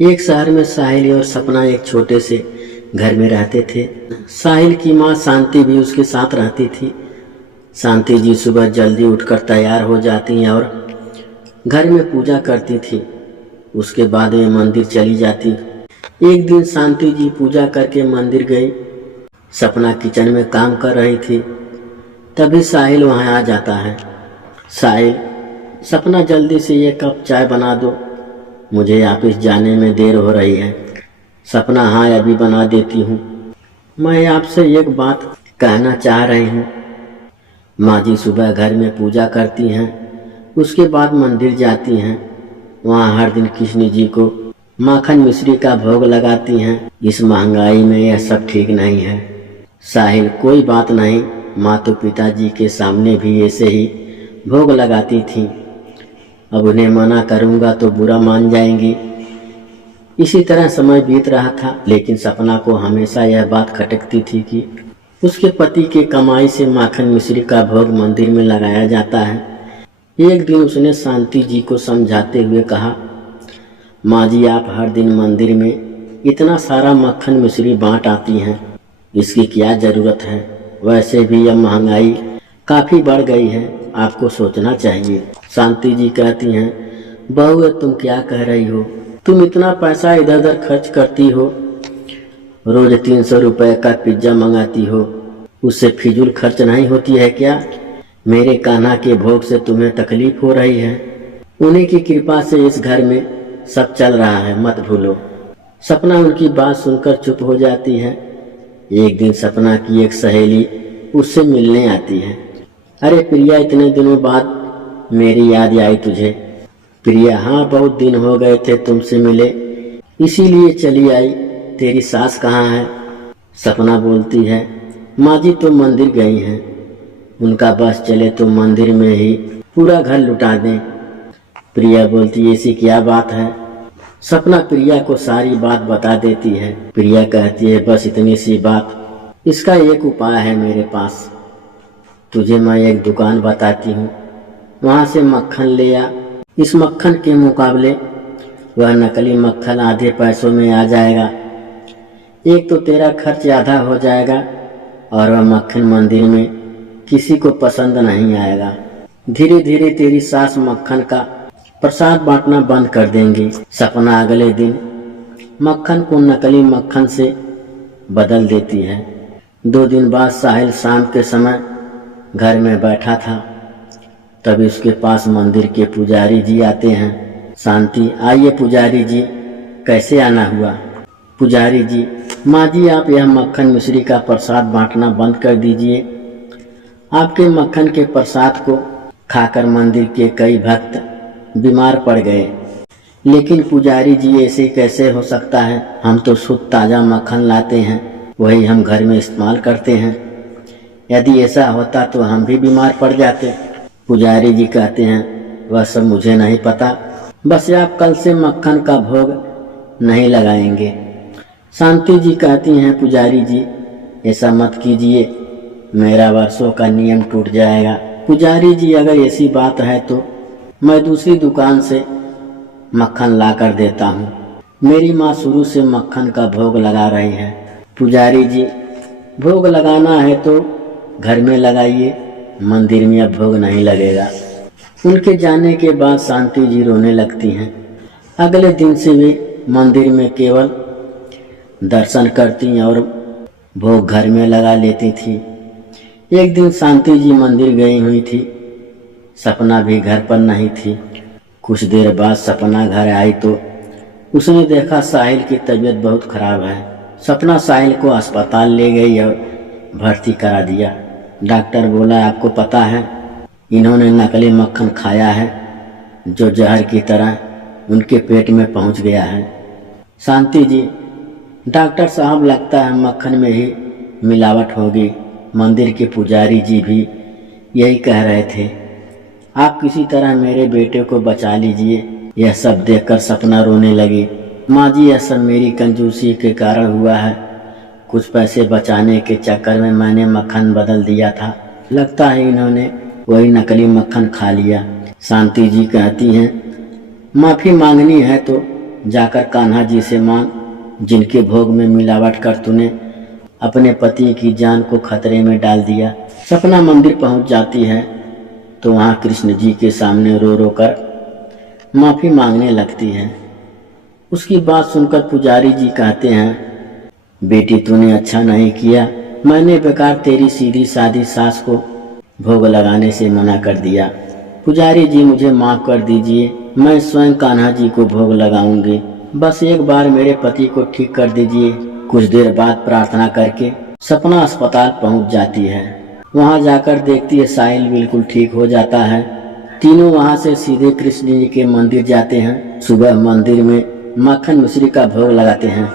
एक शहर में साहिल और सपना एक छोटे से घर में रहते थे। साहिल की माँ शांति भी उसके साथ रहती थी। शांति जी सुबह जल्दी उठकर तैयार हो जाती और घर में पूजा करती थी। उसके बाद वे मंदिर चली जाती। एक दिन शांति जी पूजा करके मंदिर गई। सपना किचन में काम कर रही थी। तभी साहिल वहाँ आ जाता है। साहिल, सपना जल्दी से ये कप चाय बना दो, मुझे ऑफिस जाने में देर हो रही है। सपना, हाँ अभी बना देती हूँ। मैं आपसे एक बात कहना चाह रही हूँ। माँ जी सुबह घर में पूजा करती हैं, उसके बाद मंदिर जाती हैं। वहाँ हर दिन कृष्ण जी को माखन मिश्री का भोग लगाती हैं। इस महंगाई में यह सब ठीक नहीं है। साहिल, कोई बात नहीं, माँ तो पिताजी के सामने भी ऐसे ही भोग लगाती थी। अब उन्हें मना करूँगा तो बुरा मान जाएंगी। इसी तरह समय बीत रहा था, लेकिन सपना को हमेशा यह बात खटकती थी कि उसके पति के कमाई से माखन मिश्री का भोग मंदिर में लगाया जाता है। एक दिन उसने शांति जी को समझाते हुए कहा, माँ जी, आप हर दिन मंदिर में इतना सारा मक्खन मिश्री बांट आती हैं, इसकी क्या ज़रूरत है? वैसे भी यह महंगाई काफ़ी बढ़ गई है, आपको सोचना चाहिए। शांति जी कहती हैं, बहू तुम क्या कह रही हो? तुम इतना पैसा इधर उधर खर्च करती हो, रोज 300 रुपए का पिज्जा मंगाती हो, उससे फिजूल खर्च नहीं होती है क्या? मेरे कान्हा के भोग से तुम्हें तकलीफ हो रही है। उन्हीं की कृपा से इस घर में सब चल रहा है, मत भूलो। सपना उनकी बात सुनकर चुप हो जाती है। एक दिन सपना की एक सहेली उससे मिलने आती है। अरे प्रिया, इतने दिनों बाद मेरी याद आई तुझे। प्रिया, हाँ बहुत दिन हो गए थे तुमसे मिले, इसीलिए चली आई। तेरी सास कहाँ है? सपना बोलती है, माँ जी तो मंदिर गई हैं, उनका बस चले तो मंदिर में ही पूरा घर लुटा दें। प्रिया बोलती, ऐसी क्या बात है? सपना प्रिया को सारी बात बता देती है। प्रिया कहती है, बस इतनी सी बात, इसका एक उपाय है मेरे पास। तुझे मैं एक दुकान बताती हूँ, वहाँ से मक्खन ले आ। इस मक्खन के मुकाबले वह नकली मक्खन आधे पैसों में आ जाएगा। एक तो तेरा खर्च आधा हो जाएगा और वह मक्खन मंदिर में किसी को पसंद नहीं आएगा। धीरे धीरे तेरी सास मक्खन का प्रसाद बांटना बंद कर देंगी। सपना अगले दिन मक्खन को नकली मक्खन से बदल देती है। 2 दिन बाद साहिल शाम के समय घर में बैठा था, तभी उसके पास मंदिर के पुजारी जी आते हैं। शांति, आइए पुजारी जी, कैसे आना हुआ? पुजारी जी, माँ जी आप यह मक्खन मिश्री का प्रसाद बांटना बंद कर दीजिए। आपके मक्खन के प्रसाद को खाकर मंदिर के कई भक्त बीमार पड़ गए। लेकिन पुजारी जी, ऐसे कैसे हो सकता है? हम तो शुद्ध ताज़ा मक्खन लाते हैं, वही हम घर में इस्तेमाल करते हैं। यदि ऐसा होता तो हम भी बीमार पड़ जाते। पुजारी जी कहते हैं, वह सब मुझे नहीं पता, बस आप कल से मक्खन का भोग नहीं लगाएंगे। शांति जी कहती हैं, पुजारी जी ऐसा मत कीजिए, मेरा वर्षों का नियम टूट जाएगा। पुजारी जी, अगर ऐसी बात है तो मैं दूसरी दुकान से मक्खन ला कर देता हूँ। मेरी माँ शुरू से मक्खन का भोग लगा रही है। पुजारी जी, भोग लगाना है तो घर में लगाइए, मंदिर में अब भोग नहीं लगेगा। उनके जाने के बाद शांति जी रोने लगती हैं। अगले दिन से वे मंदिर में केवल दर्शन करती और भोग घर में लगा लेती थी। एक दिन शांति जी मंदिर गई हुई थी, सपना भी घर पर नहीं थी। कुछ देर बाद सपना घर आई तो उसने देखा साहिल की तबीयत बहुत खराब है। सपना साहिल को अस्पताल ले गई और भर्ती करा दिया। डॉक्टर बोला, आपको पता है इन्होंने नकली मक्खन खाया है, जो जहर की तरह उनके पेट में पहुंच गया है। शांति जी, डॉक्टर साहब लगता है मक्खन में ही मिलावट होगी। मंदिर के पुजारी जी भी यही कह रहे थे। आप किसी तरह मेरे बेटे को बचा लीजिए। यह सब देखकर सपना रोने लगी। माँ जी, यह सब मेरी कंजूसी के कारण हुआ है। कुछ पैसे बचाने के चक्कर में मैंने मक्खन बदल दिया था। लगता है इन्होंने वही नकली मक्खन खा लिया। शांति जी कहती हैं, माफ़ी मांगनी है तो जाकर कान्हा जी से मांग, जिनके भोग में मिलावट कर तूने अपने पति की जान को खतरे में डाल दिया। सपना मंदिर पहुंच जाती है तो वहां कृष्ण जी के सामने रो रो कर माफी मांगने लगती है। उसकी बात सुनकर पुजारी जी कहते हैं, बेटी तूने अच्छा नहीं किया, मैंने बेकार तेरी सीधी सादी सास को भोग लगाने से मना कर दिया। पुजारी जी मुझे माफ कर दीजिए, मैं स्वयं कान्हा जी को भोग लगाऊंगी। बस एक बार मेरे पति को ठीक कर दीजिए। कुछ देर बाद प्रार्थना करके सपना अस्पताल पहुंच जाती है। वहां जाकर देखती है साहिल बिल्कुल ठीक हो जाता है। तीनों वहां से सीधे कृष्ण जी के मंदिर जाते हैं। सुबह मंदिर में मक्खन मिश्री का भोग लगाते हैं।